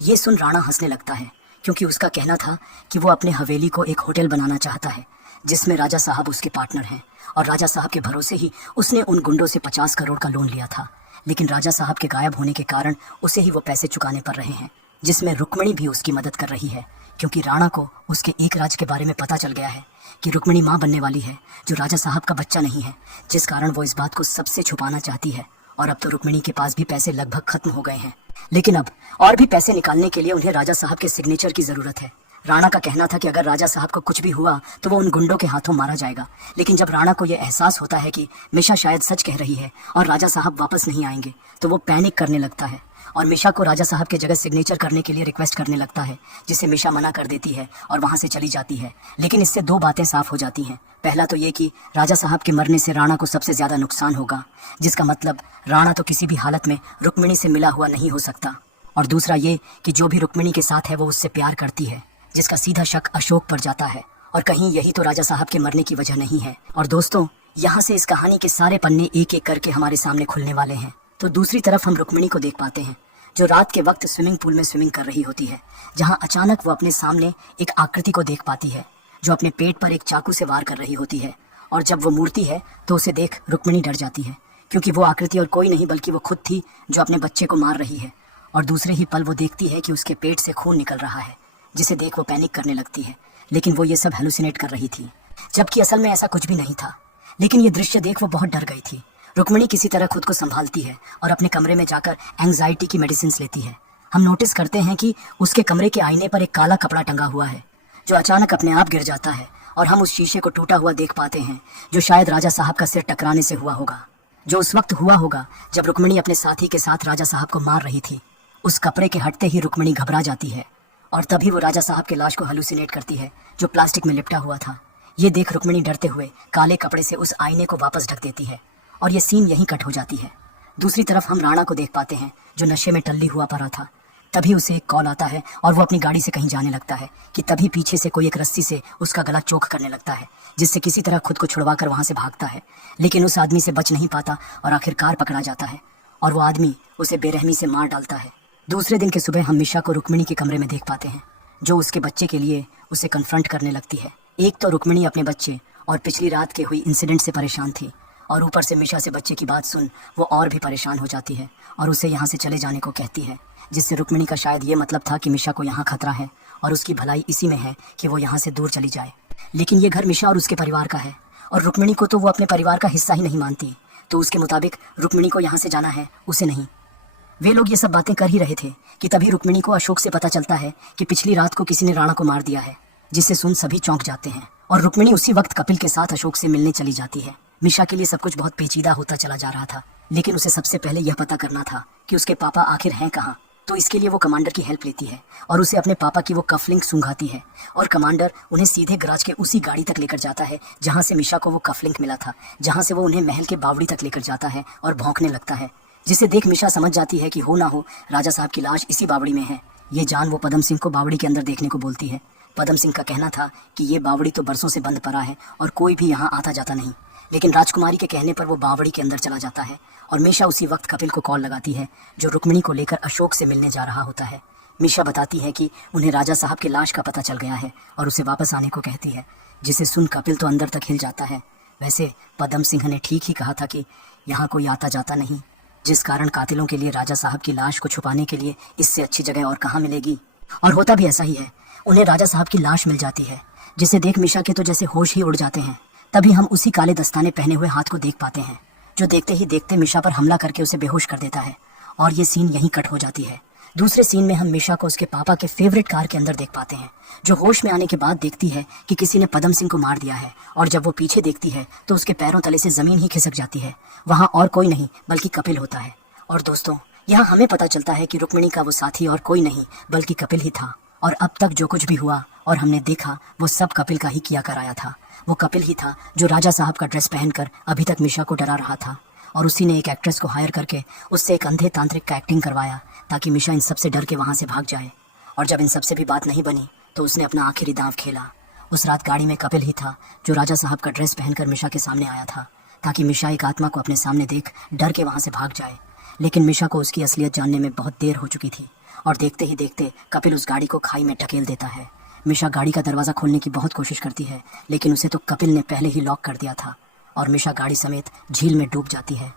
ये सुन राणा हंसने लगता है क्योंकि उसका कहना था कि वो अपने हवेली को एक होटल बनाना चाहता है जिसमें राजा साहब उसके पार्टनर हैं और राजा साहब के भरोसे ही उसने उन गुंडों से 50 करोड़ का लोन लिया था। लेकिन राजा साहब के गायब होने के कारण उसे ही वो पैसे चुकाने पड़ रहे हैं, जिसमें रुक्मिणी भी उसकी मदद कर रही है क्योंकि राणा को उसके एक राज के बारे में पता चल गया है कि रुक्मिणी माँ बनने वाली है जो राजा साहब का बच्चा नहीं है, जिस कारण वो इस बात को सबसे छुपाना चाहती है। और अब तो रुक्मिणी के पास भी पैसे लगभग खत्म हो गए हैं, लेकिन अब और भी पैसे निकालने के लिए उन्हें राजा साहब के सिग्नेचर की जरूरत है। राणा का कहना था कि अगर राजा साहब को कुछ भी हुआ तो वो उन गुंडों के हाथों मारा जाएगा। लेकिन जब राणा को यह एहसास होता है कि मिशा शायद सच कह रही है और राजा साहब वापस नहीं आएंगे तो वो पैनिक करने लगता है और मिशा को राजा साहब के जगह सिग्नेचर करने के लिए रिक्वेस्ट करने लगता है, जिसे मिशा मना कर देती है और वहां से चली जाती है। लेकिन इससे दो बातें साफ हो जाती हैं। पहला तो ये कि राजा साहब के मरने से राणा को सबसे ज्यादा नुकसान होगा, जिसका मतलब राणा तो किसी भी हालत में रुक्मिणी से मिला हुआ नहीं हो सकता। और दूसरा ये कि जो भी रुक्मिणी के साथ है वो उससे प्यार करती है, जिसका सीधा शक अशोक पर जाता है और कहीं यही तो राजा साहब के मरने की वजह नहीं है। और दोस्तों, यहाँ से इस कहानी के सारे पन्ने एक एक करके हमारे सामने खुलने वाले हैं। तो दूसरी तरफ हम रुक्मिणी को देख पाते हैं जो रात के वक्त स्विमिंग पूल में स्विमिंग कर रही होती है, जहाँ अचानक वो अपने सामने एक आकृति को देख पाती है जो अपने पेट पर एक चाकू से वार कर रही होती है। और जब वो मुड़ती है तो उसे देख रुक्मिणी डर जाती है क्योंकि वो आकृति और कोई नहीं बल्कि वो खुद थी जो अपने बच्चे को मार रही है। और दूसरे ही पल वो देखती है कि उसके पेट से खून निकल रहा है, जिसे देख वो पैनिक करने लगती है। लेकिन वो ये सब हेलुसिनेट कर रही थी, जबकि असल में ऐसा कुछ भी नहीं था। लेकिन ये दृश्य देख वो बहुत डर गई थी। रुक्मिणी किसी तरह खुद को संभालती है और अपने कमरे में जाकर एंग्जाइटी की मेडिसिन लेती है। हम नोटिस करते हैं कि उसके कमरे के आईने पर एक काला कपड़ा टंगा हुआ है जो अचानक अपने आप गिर जाता है और हम उस शीशे को टूटा हुआ देख पाते हैं जो शायद राजा साहब का सिर टकराने से हुआ होगा, जो उस वक्त हुआ होगा जब रुक्मिणी अपने साथी के साथ राजा साहब को मार रही थी। उस कपड़े के हटते ही रुक्मिणी घबरा जाती है और तभी वो राजा साहब के लाश को हेलुसिनेट करती है जो प्लास्टिक में लिपटा हुआ था। ये देख रुक्मिणी डरते हुए काले कपड़े से उस आईने को वापस ढक देती है और ये सीन यहीं कट हो जाती है। दूसरी तरफ हम राणा को देख पाते हैं जो नशे में टल्ली हुआ पड़ा था। तभी उसे एक कॉल आता है और वो अपनी गाड़ी से कहीं जाने लगता है कि तभी पीछे से कोई एक रस्सी से उसका गला चोक करने लगता है, जिससे किसी तरह खुद को छुड़वा कर वहां से भागता है। लेकिन उस आदमी से बच नहीं पाता और आखिरकार पकड़ा जाता है और वो आदमी उसे बेरहमी से मार डालता है। दूसरे दिन के सुबह हम मिशा को रुक्मिणी के कमरे में देख पाते हैं जो उसके बच्चे के लिए उसे कन्फ्रंट करने लगती है। एक तो रुक्मिणी अपने बच्चे और पिछली रात के हुई इंसिडेंट से परेशान थी और ऊपर से मिशा से बच्चे की बात सुन वो और भी परेशान हो जाती है और उसे यहाँ से चले जाने को कहती है, जिससे रुक्मिणी का शायद ये मतलब था कि मिशा को यहाँ खतरा है और उसकी भलाई इसी में है कि वो यहाँ से दूर चली जाए। लेकिन ये घर मिशा और उसके परिवार का है और रुक्मिणी को तो वो अपने परिवार का हिस्सा ही नहीं मानती, तो उसके मुताबिक रुक्मिणी को यहाँ से जाना है, उसे नहीं। वे लोग ये सब बातें कर ही रहे थे कि तभी रुक्मिणी को अशोक से पता चलता है कि पिछली रात को किसी ने राणा को मार दिया है, जिससे सुन सभी चौंक जाते हैं और रुक्मिणी उसी वक्त कपिल के साथ अशोक से मिलने चली जाती है। मिशा के लिए सब कुछ बहुत पेचीदा होता चला जा रहा था, लेकिन उसे सबसे पहले यह पता करना था कि उसके पापा आखिर हैं कहाँ। तो इसके लिए वो कमांडर की हेल्प लेती है और उसे अपने पापा की वो कफलिंग सूंघाती है और कमांडर उन्हें सीधे गराज के उसी गाड़ी तक लेकर जाता है जहाँ से मिशा को वो कफलिंग मिला था, जहाँ से वो उन्हें महल के बावड़ी तक लेकर जाता है और भौंकने लगता है, जिसे देख मिशा समझ जाती है कि हो ना हो राजा साहब की लाश इसी बावड़ी में है। ये जान वो पदम सिंह को बावड़ी के अंदर देखने को बोलती है। पदम सिंह का कहना था कि ये बावड़ी तो बरसों से बंद पड़ा है और कोई भी यहाँ आता जाता नहीं, लेकिन राजकुमारी के कहने पर वो बावड़ी के अंदर चला जाता है और मिशा उसी वक्त कपिल को कॉल लगाती है जो रुक्मिणी को लेकर अशोक से मिलने जा रहा होता है। मिशा बताती है कि उन्हें राजा साहब की लाश का पता चल गया है और उसे वापस आने को कहती है, जिसे सुन कपिल तो अंदर तक हिल जाता है। वैसे पदम सिंह ने ठीक ही कहा था कि यहाँ कोई आता जाता नहीं, जिस कारण कातिलों के लिए राजा साहब की लाश को छुपाने के लिए इससे अच्छी जगह और कहाँ मिलेगी। और होता भी ऐसा ही है, उन्हें राजा साहब की लाश मिल जाती है, जिसे देख मिशा के तो जैसे होश ही उड़ जाते हैं। तभी हम उसी काले दस्ताने पहने हुए हाथ को देख पाते हैं, जो देखते ही देखते मिशा पर हमला करके उसे बेहोश कर देता है। और ये सीन यहीं कट हो जाती है। दूसरे सीन में हम मिशा को उसके पापा के फेवरेट कार के अंदर देख पाते हैं, जो होश में आने के बाद देखती है कि किसी ने पदम सिंह को मार दिया है। और जब वो पीछे देखती है तो उसके पैरों तले से जमीन ही खिसक जाती है। वहाँ और कोई नहीं बल्कि कपिल होता है। और दोस्तों, यहाँ हमें पता चलता है कि रुक्मिणी का वो साथी और कोई नहीं बल्कि कपिल ही था। और अब तक जो कुछ भी हुआ और हमने देखा वो सब कपिल का ही किया कराया था। वो कपिल ही था जो राजा साहब का ड्रेस पहनकर अभी तक मिशा को डरा रहा था। और उसी ने एक एक्ट्रेस को हायर करके उससे एक अंधे तांत्रिक का एक्टिंग करवाया ताकि मिशा इन सब से डर के वहाँ से भाग जाए। और जब इन सब से भी बात नहीं बनी तो उसने अपना आखिरी दांव खेला। उस रात गाड़ी में कपिल ही था जो राजा साहब का ड्रेस पहनकर मिशा के सामने आया था ताकि मिशा एक आत्मा को अपने सामने देख डर के वहाँ से भाग जाए। लेकिन मिशा को उसकी असलियत जानने में बहुत देर हो चुकी थी और देखते ही देखते कपिल उस गाड़ी को खाई में ढकेल देता है। मिशा गाड़ी का दरवाज़ा खोलने की बहुत कोशिश करती है, लेकिन उसे तो कपिल ने पहले ही लॉक कर दिया था और मिशा गाड़ी समेत झील में डूब जाती है।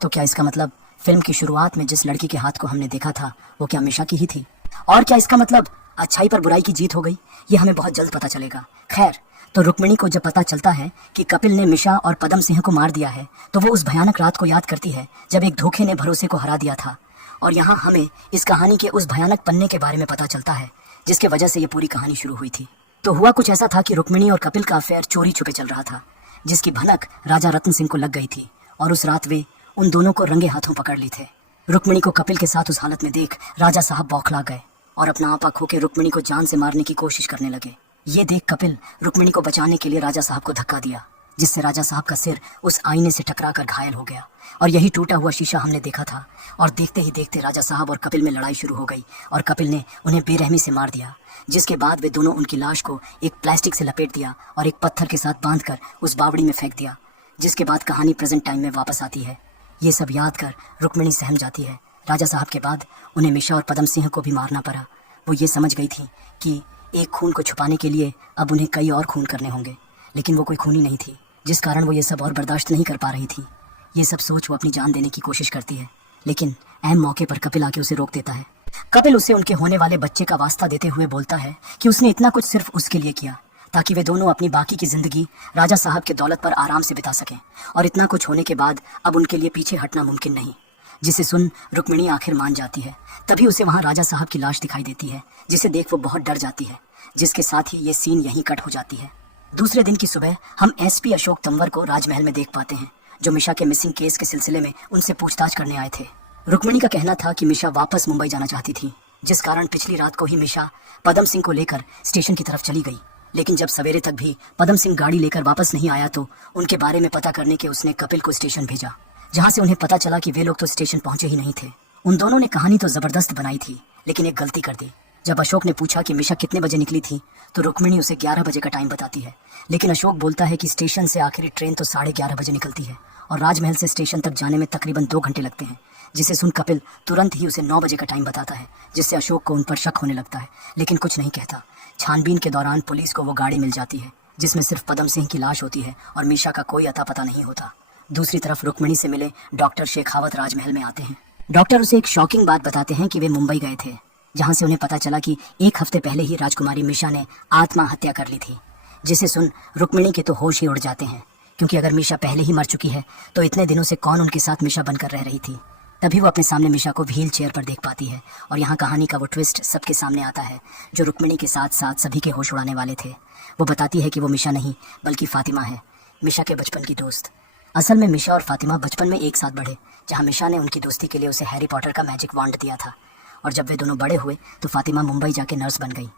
तो क्या इसका मतलब फिल्म की शुरुआत में जिस लड़की के हाथ को हमने देखा था वो क्या मिशा की ही थी? और क्या इसका मतलब अच्छाई पर बुराई की जीत हो गई? ये हमें बहुत जल्द पता चलेगा। खैर, तो रुक्मिणी को जब पता चलता है कि कपिल ने मिशा और पदम सिंह को मार दिया है तो वो उस भयानक रात को याद करती है जब एक धोखे ने भरोसे को हरा दिया था। और यहाँ हमें इस कहानी के उस भयानक पन्ने के बारे में पता चलता है जिसके वजह से ये पूरी कहानी शुरू हुई थी। तो हुआ कुछ ऐसा था कि रुक्मिणी और कपिल का अफेयर चोरी छुपे चल रहा था, जिसकी भनक राजा रतन सिंह को लग गई थी। और उस रात वे उन दोनों को रंगे हाथों पकड़ ली थे। रुक्मिणी को कपिल के साथ उस हालत में देख राजा साहब बौखला गए और अपना आपा खो के रुक्मिणी को जान से मारने की कोशिश करने लगे। ये देख कपिल रुक्मिणी को बचाने के लिए राजा साहब को धक्का दिया, जिससे राजा साहब का सिर उस आईने से टकराकर घायल हो गया। और यही टूटा हुआ शीशा हमने देखा था। और देखते ही देखते राजा साहब और कपिल में लड़ाई शुरू हो गई और कपिल ने उन्हें बेरहमी से मार दिया, जिसके बाद वे दोनों उनकी लाश को एक प्लास्टिक से लपेट दिया और एक पत्थर के साथ बांधकर उस बावड़ी में फेंक दिया। जिसके बाद कहानी प्रेजेंट टाइम में वापस आती है। ये सब याद कर रुक्मिणी सहम जाती है। राजा साहब के बाद उन्हें मिशा और पदम सिंह को भी मारना पड़ा। वो ये समझ गई थी कि एक खून को छुपाने के लिए अब उन्हें कई और खून करने होंगे, लेकिन वो कोई खूनी नहीं थी, जिस कारण वो ये सब और बर्दाश्त नहीं कर पा रही थी। ये सब सोच वो अपनी जान देने की कोशिश करती है, लेकिन अहम मौके पर कपिल आके उसे रोक देता है। कपिल उसे उनके होने वाले बच्चे का वास्ता देते हुए बोलता है कि उसने इतना कुछ सिर्फ उसके लिए किया ताकि वे दोनों अपनी बाकी की जिंदगी राजा साहब के दौलत पर आराम से बिता सकें। और इतना कुछ होने के बाद अब उनके लिए पीछे हटना मुमकिन नहीं। जिसे सुन रुक्मिणी आखिर मान जाती है। तभी उसे वहाँ राजा साहब की लाश दिखाई देती है, जिसे देख वो बहुत डर जाती है। जिसके साथ ही ये सीन यहीं कट हो जाती है। दूसरे दिन की सुबह हम एसपी अशोक तंवर को राजमहल में देख पाते हैं, जो मिशा के मिसिंग केस के सिलसिले में उनसे पूछताछ करने आए थे। रुक्मिणी का कहना था कि मिशा वापस मुंबई जाना चाहती थी, जिस कारण पिछली रात को ही मिशा पदम सिंह को लेकर स्टेशन की तरफ चली गई। लेकिन जब सवेरे तक भी पदम सिंह गाड़ी लेकर वापस नहीं आया तो उनके बारे में पता करने के उसने कपिल को स्टेशन भेजा, जहाँ से उन्हें पता चला कि वे लोग तो स्टेशन पहुंचे ही नहीं थे। उन दोनों ने कहानी तो जबरदस्त बनाई थी, लेकिन एक गलती कर दी। जब अशोक ने पूछा कि मिशा कितने बजे निकली थी तो रुक्मिणी उसे 11 बजे का टाइम बताती है, लेकिन अशोक बोलता है कि स्टेशन से आखिरी ट्रेन तो 11:30 बजे निकलती है और राजमहल से स्टेशन तक जाने में तकरीबन 2 घंटे लगते हैं। जिसे सुन कपिल तुरंत ही उसे 9 बजे का टाइम बताता है, जिससे अशोक को उन पर शक होने लगता है, लेकिन कुछ नहीं कहता। छानबीन के दौरान पुलिस को वो गाड़ी मिल जाती है जिसमें सिर्फ पदम सिंह की लाश होती है और मिशा का कोई अता पता नहीं होता। दूसरी तरफ रुक्मिणी से मिले डॉक्टर शेखावत राजमहल में आते हैं। डॉक्टर उसे एक शॉकिंग बात बताते हैं कि वे मुंबई गए थे, जहां से उन्हें पता चला कि 1 हफ्ते पहले ही राजकुमारी मिशा ने आत्महत्या कर ली थी। जिसे सुन रुक्मिणी के तो होश ही उड़ जाते हैं, क्योंकि अगर मिशा पहले ही मर चुकी है तो इतने दिनों से कौन उनके साथ मिशा बनकर रह रही थी। तभी वो अपने सामने मिशा को व्हील चेयर पर देख पाती है और यहाँ कहानी का वो ट्विस्ट सबके सामने आता है, जो रुक्मिणी के साथ साथ सभी के होश उड़ाने वाले थे। वो बताती है कि वो मिशा नहीं बल्कि फातिमा है, मिशा के बचपन की दोस्त। असल में मिशा और फातिमा बचपन में एक साथ बढ़े, जहाँ मिशा ने उनकी दोस्ती के लिए उसे हैरी पॉटर का मैजिक वॉन्ड दिया था। और जब वे दोनों बड़े हुए तो फातिमा मुंबई जाके नर्स बन गई।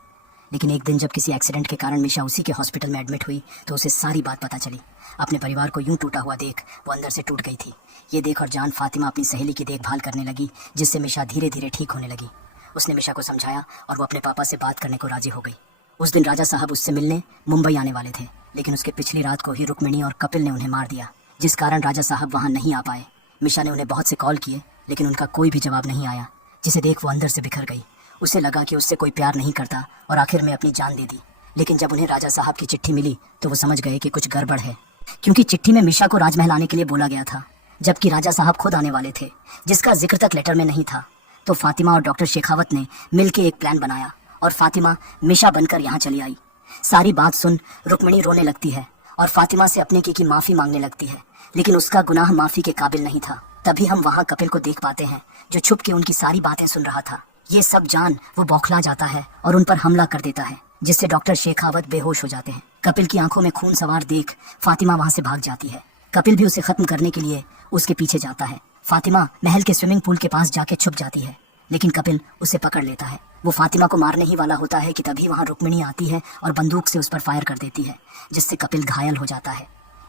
लेकिन एक दिन जब किसी एक्सीडेंट के कारण मिशा उसी के हॉस्पिटल में एडमिट हुई तो उसे सारी बात पता चली। अपने परिवार को यूं टूटा हुआ देख वो अंदर से टूट गई थी। ये देख और जान फातिमा अपनी सहेली की देखभाल करने लगी, जिससे मिशा धीरे धीरे ठीक होने लगी। उसने मिशा को समझाया और वो अपने पापा से बात करने को राजी हो गई। उस दिन राजा साहब उससे मिलने मुंबई आने वाले थे, लेकिन उसके पिछली रात को ही रुक्मिणी और कपिल ने उन्हें मार दिया, जिस कारण राजा साहब वहाँ नहीं आ पाए। मिशा ने उन्हें बहुत से कॉल किए, लेकिन उनका कोई भी जवाब नहीं आया, जिसे देख वो अंदर से बिखर गई। उसे लगा कि उससे कोई प्यार नहीं करता और आखिर में अपनी जान दे दी। लेकिन जब उन्हें राजा साहब की चिट्ठी मिली तो वो समझ गए कि कुछ गड़बड़ है, क्योंकि चिट्ठी में मिशा को राजमहल आने के लिए बोला गया था, जबकि राजा साहब खुद आने वाले थे, जिसका जिक्र तक लेटर में नहीं था। तो फातिमा और डॉक्टर शेखावत ने मिलकर एक प्लान बनाया और फातिमा मिशा बनकर यहाँ चली आई। सारी बात सुन रुक्मिणी रोने लगती है और फातिमा से अपने की माफी मांगने लगती है, लेकिन उसका गुनाह माफी के काबिल नहीं था। तभी हम वहाँ कपिल को देख पाते हैं जो छुप के उनकी सारी बातें सुन रहा था। ये सब जान वो बौखला जाता है और उन पर हमला कर देता है, जिससे डॉक्टर शेखावत बेहोश हो जाते हैं। कपिल की आंखों में खून सवार देख फातिमा वहाँ से भाग जाती है। कपिल भी उसे खत्म करने के लिए उसके पीछे जाता है। फातिमा महल के स्विमिंग पूल के पास जाके छुप जाती है, लेकिन कपिल उसे पकड़ लेता है। वो फातिमा को मारने ही वाला होता है कि तभी वहाँ रुक्मिणी आती है और बंदूक से उस पर फायर कर देती है, जिससे कपिल घायल हो जाता है।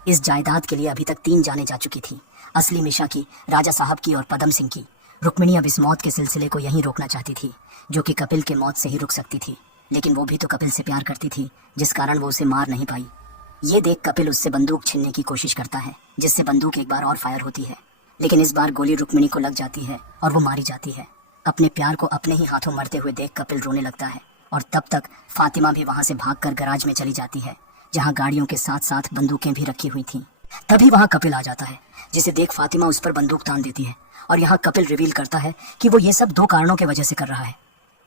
इस जायदाद के लिए अभी तक 3 जाने जा चुकी थी, असली मिशा की, राजा साहब की और पदम सिंह की। रुक्मिणी अब इस मौत के सिलसिले को यहीं रोकना चाहती थी, जो कि कपिल के मौत से ही रुक सकती थी, लेकिन वो भी तो कपिल से प्यार करती थी, जिस कारण वो उसे मार नहीं पाई। ये देख कपिल उससे बंदूक छीनने की कोशिश करता है, जिससे बंदूक एक बार और फायर होती है, लेकिन इस बार गोली रुक्मिणी को लग जाती है और वो मारी जाती है। अपने प्यार को अपने ही हाथों मरते हुए देख कपिल रोने लगता है और तब तक फातिमा भी वहाँ से भागकर गैराज में चली जाती है, जहाँ गाड़ियों के साथ साथ बंदूकें भी रखी हुई थीं। तभी वहाँ कपिल आ जाता है, जिसे देख फातिमा उस पर बंदूक तान देती है और यहाँ कपिल रिवील करता है कि वो ये सब 2 कारणों की वजह से कर रहा है।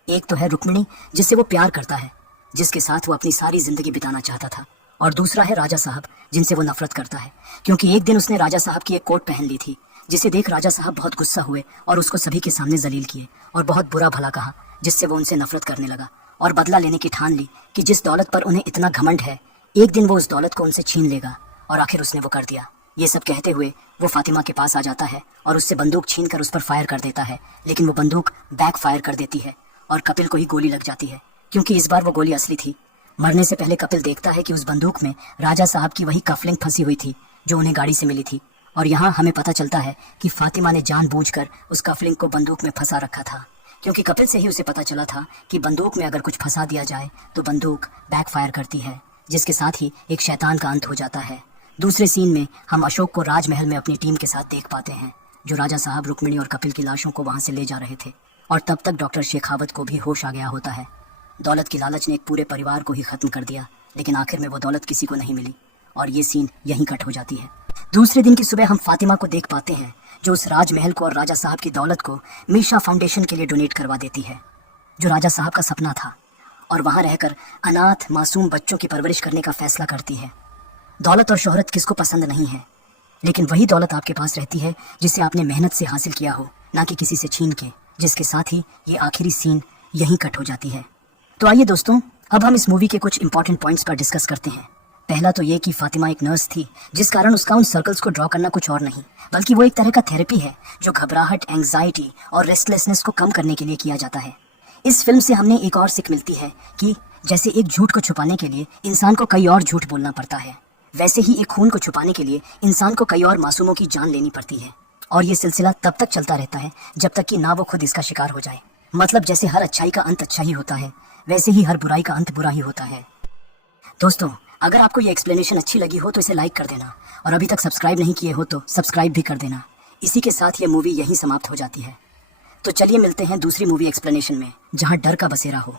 एक तो है रुक्मिणी, जिससे वो प्यार करता है, जिसके साथ वो अपनी सारी जिंदगी बिताना चाहता था, और दूसरा है राजा साहब, जिनसे वो नफरत करता है, क्योंकि एक दिन उसने राजा साहब की एक कोट पहन ली थी, जिसे देख राजा साहब बहुत गुस्सा हुए और उसको सभी के सामने जलील किए और बहुत बुरा भला कहा, जिससे वो उनसे नफरत करने लगा और बदला लेने की ठान ली कि जिस दौलत पर उन्हें इतना घमंड है, एक दिन वो उस दौलत को उनसे छीन लेगा। और आखिर उसने वो कर दिया। ये सब कहते हुए वो फातिमा के पास आ जाता है और उससे बंदूक छीन कर उस पर फायर कर देता है, लेकिन वो बंदूक बैक फायर कर देती है और कपिल को ही गोली लग जाती है, क्योंकि इस बार वो गोली असली थी। मरने से पहले कपिल देखता है कि उस बंदूक में राजा साहब की वही कफलिंग फंसी हुई थी जो उन्हें गाड़ी से मिली थी, और यहाँ हमें पता चलता है कि फातिमा ने जानबूझकर उस कफलिंग को बंदूक में फंसा रखा था, क्योंकि कपिल से ही उसे पता चला था कि बंदूक में अगर कुछ फंसा दिया जाए तो बंदूक बैक फायर करती है, जिसके साथ ही एक शैतान का अंत हो जाता है। दूसरे सीन में हम अशोक को राजमहल में अपनी टीम के साथ देख पाते हैं, जो राजा साहब, रुक्मिणी और कपिल की लाशों को वहाँ से ले जा रहे थे, और तब तक डॉक्टर शेखावत को भी होश आ गया होता है। दौलत की लालच ने एक पूरे परिवार को ही खत्म कर दिया, लेकिन आखिर में वो दौलत किसी को नहीं मिली और ये सीन यहीं कट हो जाती है। दूसरे दिन की सुबह हम फातिमा को देख पाते हैं, जो उस राजमहल को और राजा साहब की दौलत को मीशा फाउंडेशन के लिए डोनेट करवा देती है, जो राजा साहब का सपना था, और वहाँ रहकर अनाथ मासूम बच्चों की परवरिश करने का फैसला करती है। दौलत और शोहरत किसको पसंद नहीं है, लेकिन वही दौलत आपके पास रहती है जिसे आपने मेहनत से हासिल किया हो, ना कि किसी से छीन के, जिसके साथ ही ये आखिरी सीन यहीं कट हो जाती है। तो आइए दोस्तों, अब हम इस मूवी के कुछ इंपॉर्टेंट पॉइंट्स पर डिस्कस करते हैं। पहला तो ये कि फातिमा एक नर्स थी, जिस कारण उसका उन सर्कल्स को ड्रॉ करना कुछ और नहीं, बल्कि वो एक तरह का थेरेपी है जो घबराहट, एंग्जाइटी और रेस्टलेसनेस को कम करने के लिए किया जाता है। इस फिल्म से हमने एक और सीख मिलती है कि जैसे एक झूठ को छुपाने के लिए इंसान को कई और झूठ बोलना पड़ता है, वैसे ही एक खून को छुपाने के लिए इंसान को कई और मासूमों की जान लेनी पड़ती है, और ये सिलसिला तब तक चलता रहता है जब तक कि ना वो खुद इसका शिकार हो जाए। मतलब जैसे हर अच्छाई का अंत अच्छा ही होता है, वैसे ही हर बुराई का अंत बुरा ही होता है। दोस्तों, अगर आपको ये एक्सप्लेनेशन अच्छी लगी हो तो इसे लाइक कर देना, और अभी तक सब्सक्राइब नहीं किए हो तो सब्सक्राइब भी कर देना। इसी के साथ ये मूवी यहीं समाप्त हो जाती है। तो चलिए मिलते हैं दूसरी मूवी एक्सप्लेनेशन में, जहाँ डर का बसेरा हो।